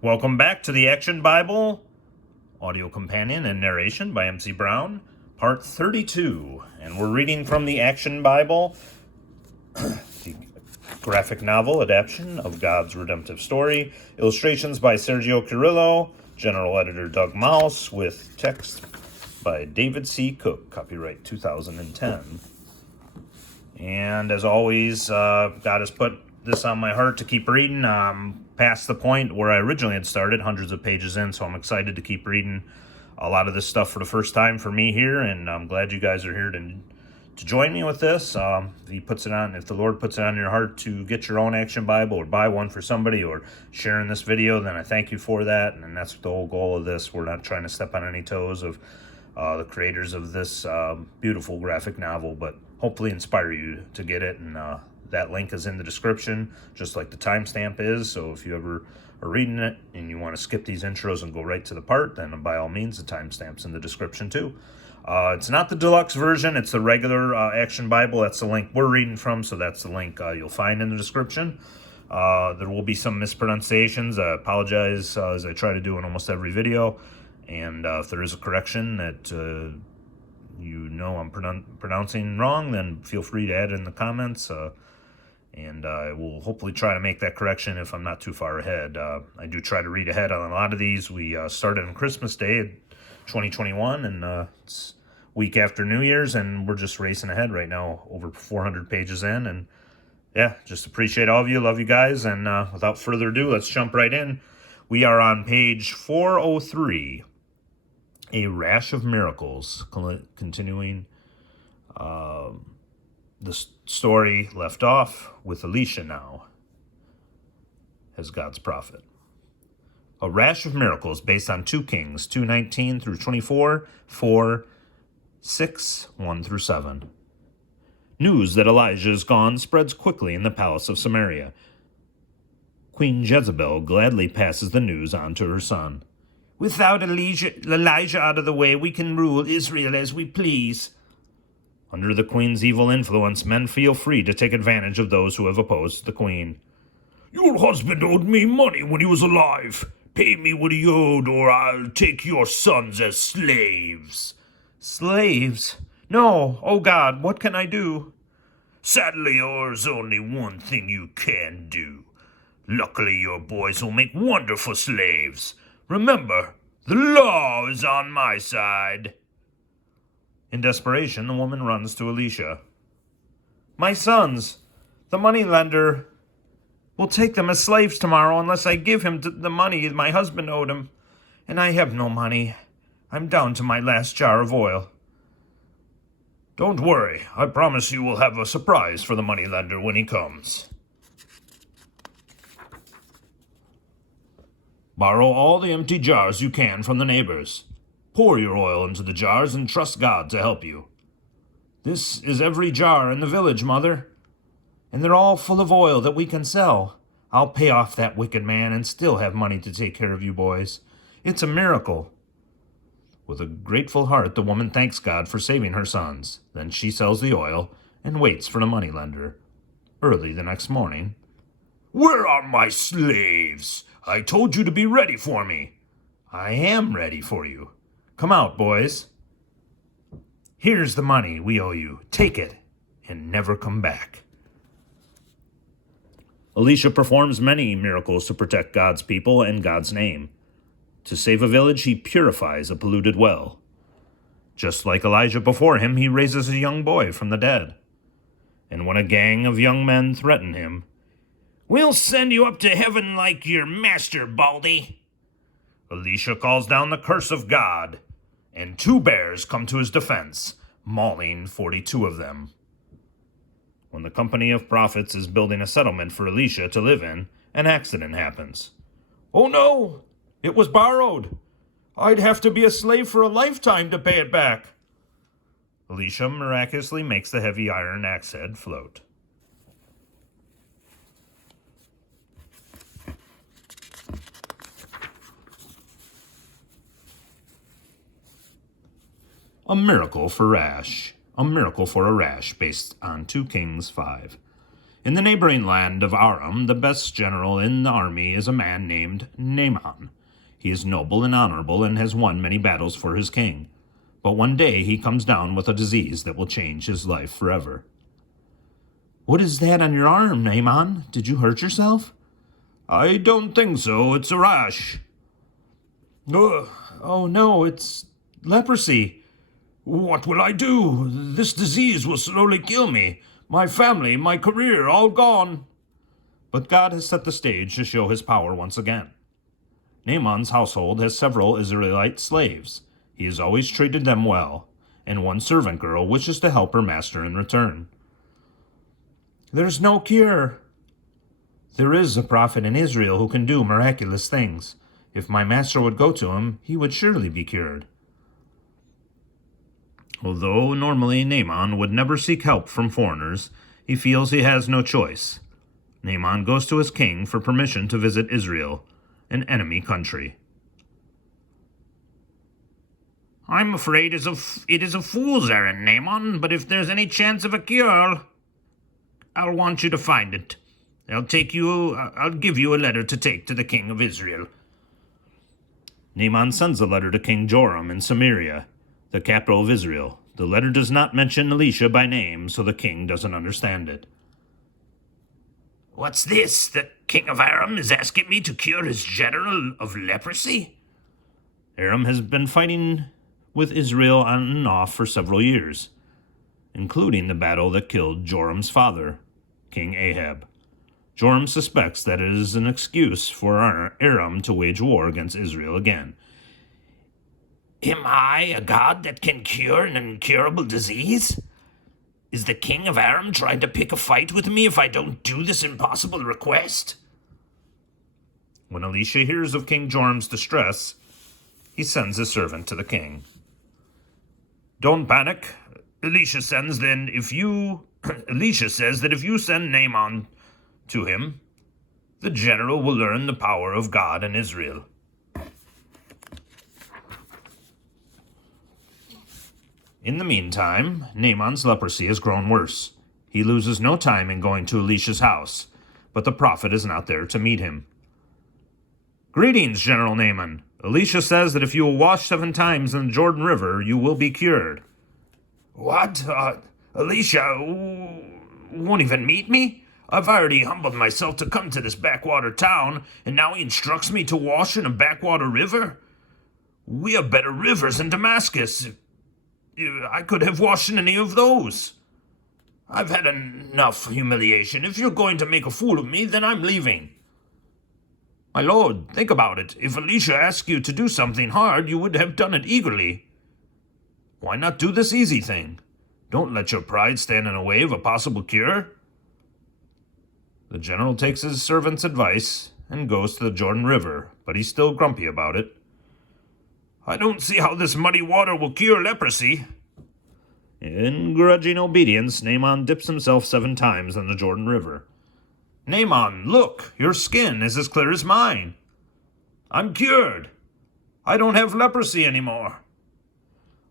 Welcome back to the Action Bible, audio companion and narration by MC Brown, part 32. And we're reading from the Action Bible, the graphic novel adaptation of God's redemptive story, illustrations by Sergio Carrillo, general editor Doug Mouse, with text by David C. Cook, copyright 2010. And as always, God has put this on my heart to keep reading. Past the point where I originally had started, hundreds of pages in, so I'm excited to keep reading a lot of this stuff for the first time for me here, and I'm glad you guys are here to join me with this. If the Lord puts it on your heart to get your own Action Bible or buy one for somebody or sharing this video, then I thank you for that, and that's the whole goal of this. We're not trying to step on any toes of the creators of this beautiful graphic novel, but hopefully inspire you to get it, and that link is in the description, just like the timestamp is, so if you ever are reading it and you want to skip these intros and go right to the part, then by all means, the timestamp's in the description too. It's not the deluxe version, it's the regular Action Bible. That's the link we're reading from, so that's the link you'll find in the description. There will be some mispronunciations. I apologize, as I try to do in almost every video, and if there is a correction that I'm pronouncing wrong, then feel free to add it in the comments, and I will hopefully try to make that correction if I'm not too far ahead. I do try to read ahead on a lot of these. We started on Christmas Day 2021, and it's week after New Year's, and we're just racing ahead right now, over 400 pages in, and yeah, just appreciate all of you, love you guys, and without further ado, let's jump right in. We are on page 403, A Rash of Miracles, continuing the story left off with Elisha now as God's prophet. A rash of miracles based on 2 Kings 2:19 through 24, 4, 6, 1 through 7. News that Elijah is gone spreads quickly in the palace of Samaria. Queen Jezebel gladly passes the news on to her son. Without Elijah out of the way, we can rule Israel as we please. Under the queen's evil influence, men feel free to take advantage of those who have opposed the queen. Your husband owed me money when he was alive. Pay me what he owed, or I'll take your sons as slaves. Slaves? No, oh God, what can I do? Sadly, there's only one thing you can do. Luckily, your boys will make wonderful slaves. Remember, the law is on my side. In desperation, the woman runs to Elisha. My sons, the moneylender will take them as slaves tomorrow unless I give him the money my husband owed him. And I have no money. I'm down to my last jar of oil. Don't worry. I promise you we'll have a surprise for the moneylender when he comes. Borrow all the empty jars you can from the neighbors. Pour your oil into the jars and trust God to help you. This is every jar in the village, Mother. And they're all full of oil that we can sell. I'll pay off that wicked man and still have money to take care of you boys. It's a miracle. With a grateful heart, the woman thanks God for saving her sons. Then she sells the oil and waits for the moneylender. Early the next morning. Where are my slaves? I told you to be ready for me. I am ready for you. Come out, boys. Here's the money we owe you. Take it and never come back. Elisha performs many miracles to protect God's people and God's name. To save a village, he purifies a polluted well. Just like Elijah before him, he raises a young boy from the dead. And when a gang of young men threaten him, we'll send you up to heaven like your master, Baldy. Elisha calls down the curse of God, and 2 bears come to his defense, mauling 42 of them. When the company of prophets is building a settlement for Elisha to live in, an accident happens. Oh no, it was borrowed. I'd have to be a slave for a lifetime to pay it back. Elisha miraculously makes the heavy iron axe head float. A miracle for a rash, based on 2 Kings 5. In the neighboring land of Aram, the best general in the army is a man named Naaman. He is noble and honorable and has won many battles for his king. But one day he comes down with a disease that will change his life forever. "What is that on your arm, Naaman? Did you hurt yourself?" "I don't think so. It's a rash." Oh no, it's leprosy." "What will I do? This disease will slowly kill me. My family, my career, all gone." But God has set the stage to show his power once again. Naaman's household has several Israelite slaves. He has always treated them well, and one servant girl wishes to help her master in return. "There's no cure." "There is a prophet in Israel who can do miraculous things. If my master would go to him, he would surely be cured." Although normally Naaman would never seek help from foreigners, he feels he has no choice. Naaman goes to his king for permission to visit Israel, an enemy country. "I'm afraid it is a fool's errand, Naaman, but if there's any chance of a cure, I'll want you to find it. I'll give you a letter to take to the king of Israel." Naaman sends a letter to King Joram in Samaria, the capital of Israel. The letter does not mention Elisha by name, so the king doesn't understand it. "What's this? The king of Aram is asking me to cure his general of leprosy?" Aram has been fighting with Israel on and off for several years, including the battle that killed Joram's father, King Ahab. Joram suspects that it is an excuse for Aram to wage war against Israel again. "Am I a god that can cure an incurable disease? Is the king of Aram trying to pick a fight with me if I don't do this impossible request?" When Elisha hears of King Joram's distress, he sends his servant to the king. "Don't panic. Elisha says that if you send Naaman to him, the general will learn the power of God in Israel." In the meantime, Naaman's leprosy has grown worse. He loses no time in going to Elisha's house, but the prophet is not there to meet him. "Greetings, General Naaman. Elisha says that if you will wash 7 times in the Jordan River, you will be cured." "What? Elisha won't even meet me? I've already humbled myself to come to this backwater town, and now he instructs me to wash in a backwater river? We have better rivers in Damascus. I could have washed in any of those. I've had enough humiliation. If you're going to make a fool of me, then I'm leaving." "My lord, think about it. If Elisha asked you to do something hard, you would have done it eagerly. Why not do this easy thing? Don't let your pride stand in the way of a possible cure." The general takes his servant's advice and goes to the Jordan River, but he's still grumpy about it. "I don't see how this muddy water will cure leprosy." In grudging obedience, Naaman dips himself 7 times in the Jordan River. "Naaman, look, your skin is as clear as mine. I'm cured. I don't have leprosy anymore."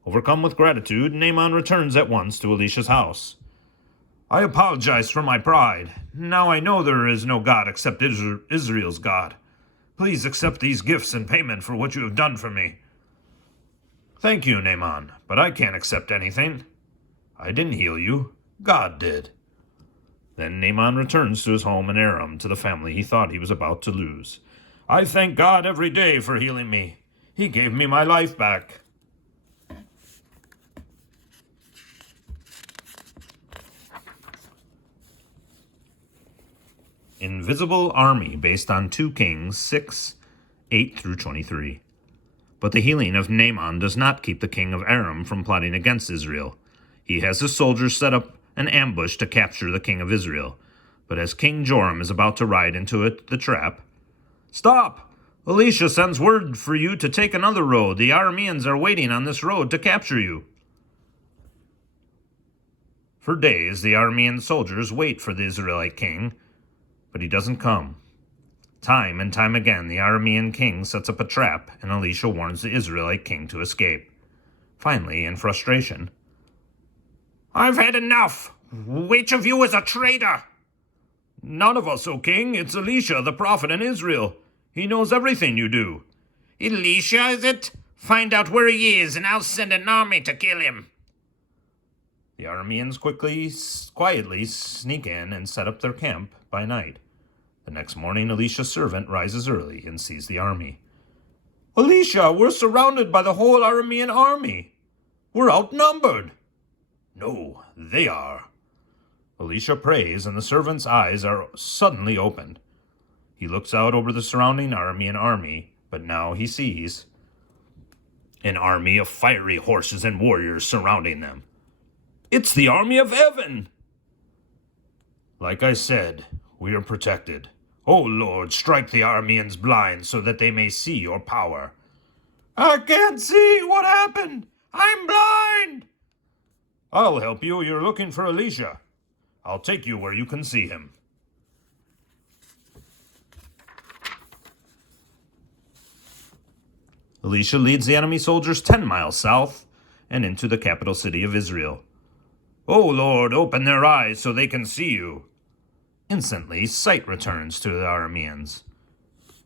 Overcome with gratitude, Naaman returns at once to Elisha's house. "I apologize for my pride. Now I know there is no God except Israel's God. Please accept these gifts in payment for what you have done for me." "Thank you, Naaman, but I can't accept anything. I didn't heal you. God did." Then Naaman returns to his home in Aram, to the family he thought he was about to lose. "I thank God every day for healing me. He gave me my life back." Invisible Army, based on 2 Kings 6, 8-23. But the healing of Naaman does not keep the king of Aram from plotting against Israel. He has his soldiers set up an ambush to capture the king of Israel. But as King Joram is about to ride into the trap, "Stop! Elisha sends word for you to take another road. The Arameans are waiting on this road to capture you." For days, the Aramean soldiers wait for the Israelite king, but he doesn't come. Time and time again, the Aramean king sets up a trap, and Elisha warns the Israelite king to escape. Finally, in frustration, "I've had enough! Which of you is a traitor?" None of us, O king. It's Elisha, the prophet in Israel. He knows everything you do. Elisha, is it? Find out where he is, and I'll send an army to kill him. The Arameans quietly sneak in and set up their camp by night. The next morning, Elisha's servant rises early and sees the army. Elisha, we're surrounded by the whole Aramean army. We're outnumbered. No, they are. Elisha prays, and the servant's eyes are suddenly opened. He looks out over the surrounding Aramean army, but now he sees an army of fiery horses and warriors surrounding them. It's the army of heaven! Like I said, we are protected. O Lord, strike the Arameans blind so that they may see your power. I can't see what happened. I'm blind. I'll help you. You're looking for Elisha. I'll take you where you can see him. Elisha leads the enemy soldiers 10 miles south and into the capital city of Israel. O Lord, open their eyes so they can see you. Instantly, sight returns to the Arameans.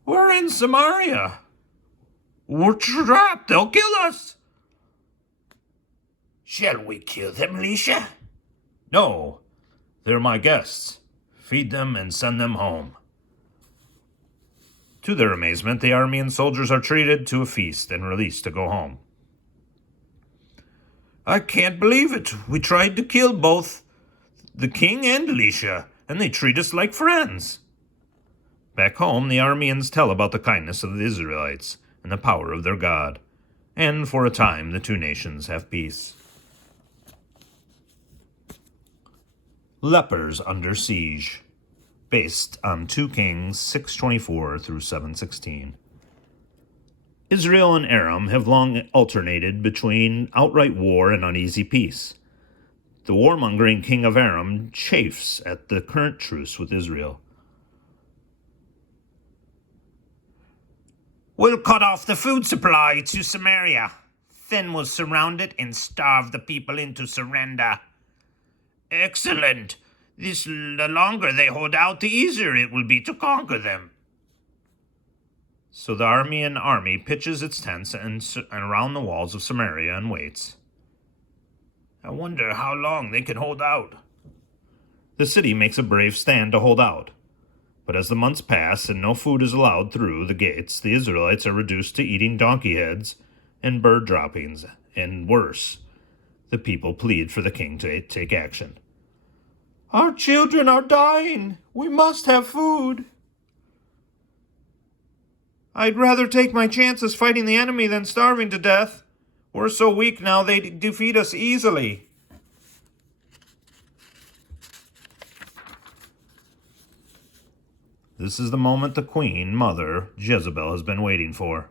We're in Samaria. We're trapped. They'll kill us. Shall we kill them, Elisha? No, they're my guests. Feed them and send them home. To their amazement, the Aramean soldiers are treated to a feast and released to go home. I can't believe it. We tried to kill both the king and Elisha, and they treat us like friends. Back home, the Arameans tell about the kindness of the Israelites and the power of their God, and for a time the two nations have peace. Lepers under siege, based on 2 Kings 6:24 through 7:16. Israel and Aram have long alternated between outright war and uneasy peace. The warmongering king of Aram chafes at the current truce with Israel. We'll cut off the food supply to Samaria. Then we'll surround it and starve the people into surrender. Excellent. The longer they hold out, the easier it will be to conquer them. So the Aramean army pitches its tents and around the walls of Samaria and waits. I wonder how long they can hold out. The city makes a brave stand to hold out. But as the months pass and no food is allowed through the gates, the Israelites are reduced to eating donkey heads and bird droppings, and worse. The people plead for the king to take action. Our children are dying. We must have food. I'd rather take my chances fighting the enemy than starving to death. We're so weak now they defeat us easily. This is the moment the queen, mother, Jezebel, has been waiting for.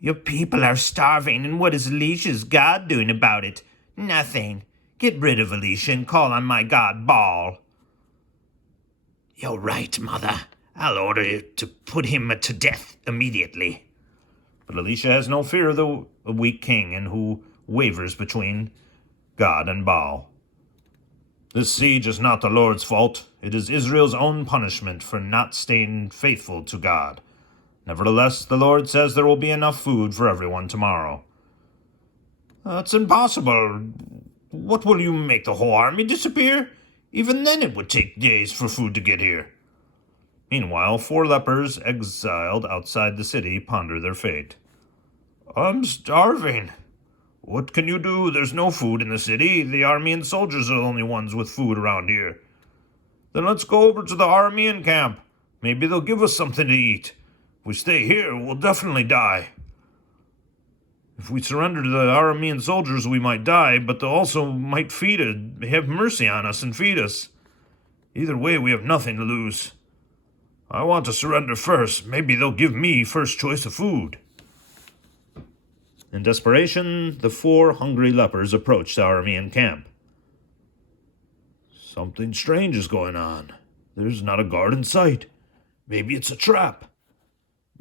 Your people are starving, and what is Elisha's God doing about it? Nothing. Get rid of Elisha and call on my god Baal. You're right, Mother. I'll order you to put him to death immediately. But Elisha has no fear of the weak king and who wavers between God and Baal. This siege is not the Lord's fault. It is Israel's own punishment for not staying faithful to God. Nevertheless, the Lord says there will be enough food for everyone tomorrow. That's impossible. What will you make the whole army disappear? Even then it would take days for food to get here. Meanwhile, 4 lepers exiled outside the city ponder their fate. I'm starving. What can you do? There's no food in the city. The Aramean soldiers are the only ones with food around here. Then let's go over to the Aramean camp. Maybe they'll give us something to eat. If we stay here, we'll definitely die. If we surrender to the Aramean soldiers, we might die, but they also might have mercy on us and feed us. Either way, we have nothing to lose. I want to surrender first. Maybe they'll give me first choice of food. In desperation, the 4 hungry lepers approach the Aramean camp. Something strange is going on. There's not a guard in sight. Maybe it's a trap.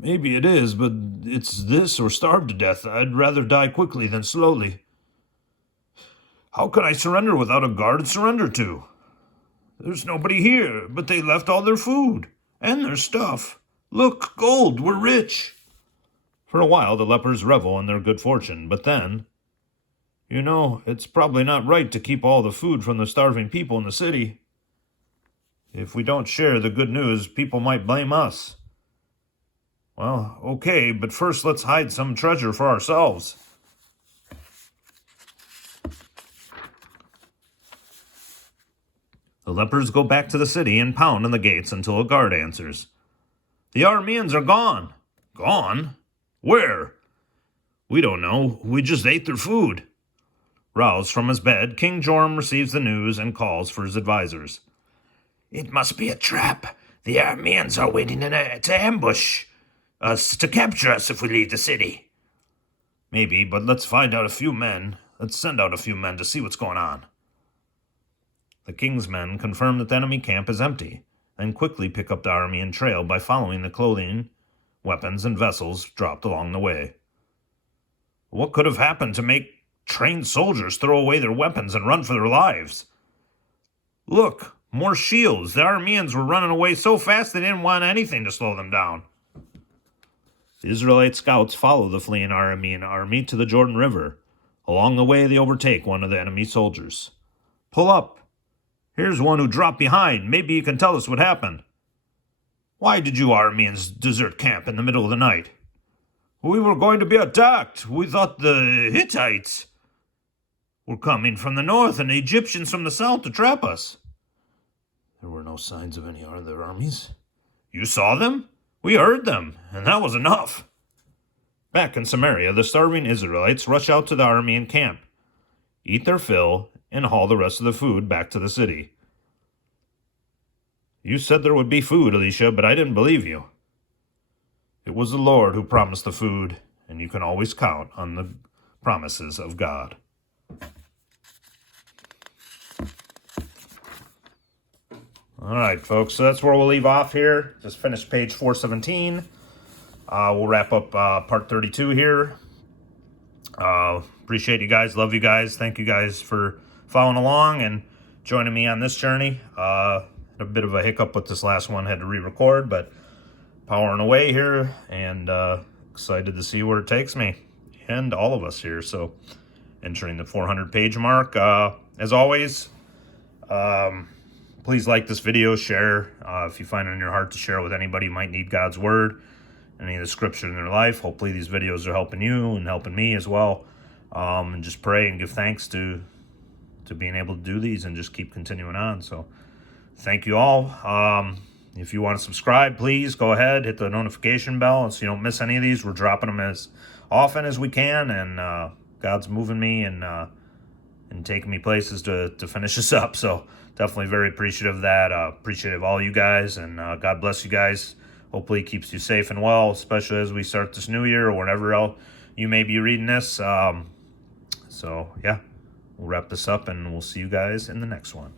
Maybe it is, but it's this or starve to death. I'd rather die quickly than slowly. How can I surrender without a guard to surrender to? There's nobody here, but they left all their food and their stuff. Look, gold, we're rich. For a while, the lepers revel in their good fortune, but then, you know, it's probably not right to keep all the food from the starving people in the city. If we don't share the good news, people might blame us. Well, okay, but first let's hide some treasure for ourselves. The lepers go back to the city and pound on the gates until a guard answers. The Arameans are gone. Gone? Where? We don't know. We just ate their food. Roused from his bed, King Joram receives the news and calls for his advisors. It must be a trap. The Arameans are waiting to ambush us, to capture us if we leave the city. Maybe, but let's find out a few men. Let's send out a few men to see what's going on. The king's men confirm that the enemy camp is empty, and quickly pick up the Aramean trail by following the clothing, weapons, and vessels dropped along the way. What could have happened to make trained soldiers throw away their weapons and run for their lives? Look, more shields. The Arameans were running away so fast they didn't want anything to slow them down. The Israelite scouts follow the fleeing Aramean army to the Jordan River. Along the way, they overtake one of the enemy soldiers. Pull up. Here's one who dropped behind. Maybe you can tell us what happened. Why did you Arameans desert camp in the middle of the night? We were going to be attacked. We thought the Hittites were coming from the north and the Egyptians from the south to trap us. There were no signs of any other armies. You saw them? We heard them, and that was enough. Back in Samaria, the starving Israelites rush out to the Aramean camp, eat their fill, and haul the rest of the food back to the city. You said there would be food, Elisha, but I didn't believe you. It was the Lord who promised the food, and you can always count on the promises of God. All right, folks, so that's where we'll leave off here. Just finished page 417. We'll wrap up part 32 here. Appreciate you guys. Love you guys. Thank you guys for following along and joining me on this journey. A bit of a hiccup with this last one. Had to re-record, but powering away here and excited to see where it takes me and all of us here. So entering the 400-page mark. As always, please like this video, share if you find it in your heart to share with anybody who might need God's word, any of the scripture in their life. Hopefully these videos are helping you and helping me as well. And just pray and give thanks to being able to do these and just keep continuing on. So thank you all. If you want to subscribe, please go ahead, hit the notification bell so you don't miss any of these. We're dropping them as often as we can, and God's moving me and taking me places to finish this up. So definitely very appreciative of that. Appreciative of all you guys, and God bless you guys. Hopefully it keeps you safe and well, especially as we start this new year or whenever else you may be reading this. So yeah, we'll wrap this up, and we'll see you guys in the next one.